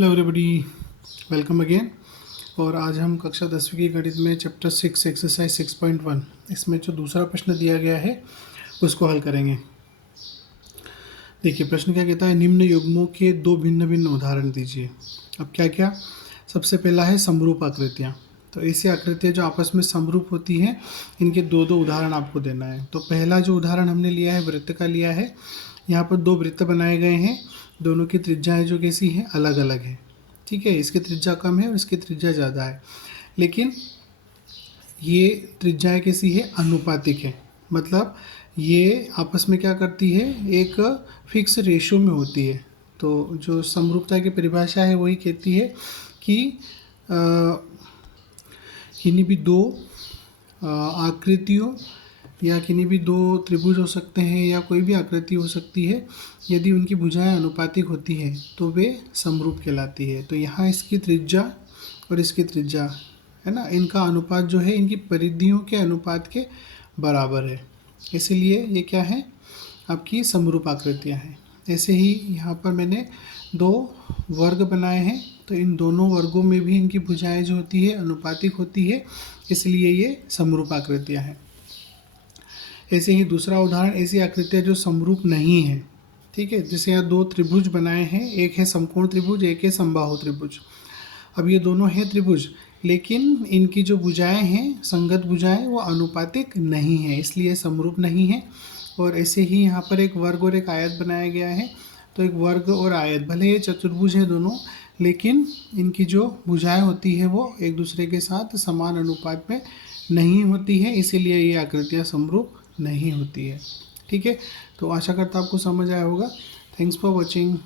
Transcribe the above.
Hello everybody, welcome again. और आज हम कक्षा 10वीं की गणित में चैप्टर 6 एक्सरसाइज 6.1 इसमें जो दूसरा प्रश्न दिया गया है उसको हल करेंगे। देखिए प्रश्न क्या कहता है, निम्न युग्मों के दो भिन्न भिन्न उदाहरण दीजिए। अब क्या क्या, सबसे पहला है समरूप आकृतियाँ। तो ऐसी आकृतियाँ जो आपस में समरूप होती हैं, इनके दो दो उदाहरण आपको देना है। तो पहला जो उदाहरण हमने लिया है वृत्त का लिया है। यहाँ पर दो वृत्त बनाए गए हैं, दोनों की त्रिज्याएँ जो कैसी हैं, अलग अलग है। ठीक है, इसकी त्रिज्या कम है और इसकी त्रिज्या ज़्यादा है, लेकिन ये त्रिज्याएँ कैसी है, अनुपातिक है। मतलब ये आपस में क्या करती है, एक फिक्स रेशो में होती है। तो जो समरूपता की परिभाषा है वही कहती है कि किन्हीं भी दो आकृतियों या किन्हीं भी दो त्रिभुज हो सकते हैं या कोई भी आकृति हो सकती है, यदि उनकी भुजाएं अनुपातिक होती है तो वे समरूप कहलाती है। तो यहाँ इसकी त्रिज्या और इसकी त्रिज्या है ना, इनका अनुपात जो है इनकी परिधियों के अनुपात के बराबर है, इसलिए ये क्या है, आपकी समरूप आकृतियाँ हैं। ऐसे ही यहाँ पर मैंने दो वर्ग बनाए हैं, तो इन दोनों वर्गों में भी इनकी भुजाएं जो होती है अनुपातिक होती है, इसलिए ये समरूप आकृतियाँ हैं। ऐसे ही दूसरा उदाहरण, ऐसी आकृतियाँ जो समरूप नहीं है। ठीक है, जैसे यहाँ दो त्रिभुज बनाए हैं, एक है समकोण त्रिभुज, एक है समबाहु त्रिभुज। अब ये दोनों हैं त्रिभुज, लेकिन इनकी जो भुजाएं हैं, संगत भुजाएं, वो अनुपातिक नहीं है, इसलिए समरूप नहीं है। और ऐसे ही यहाँ पर एक वर्ग और एक आयत बनाया गया है। तो एक वर्ग और आयत, भले ये चतुर्भुज हैं दोनों, लेकिन इनकी जो भुजाएं होती है वो एक दूसरे के साथ समान अनुपात में नहीं होती है, इसीलिए ये आकृतियाँ समरूप नहीं होती है। ठीक है, तो आशा करता आपको समझ आया होगा। Thanks for watching.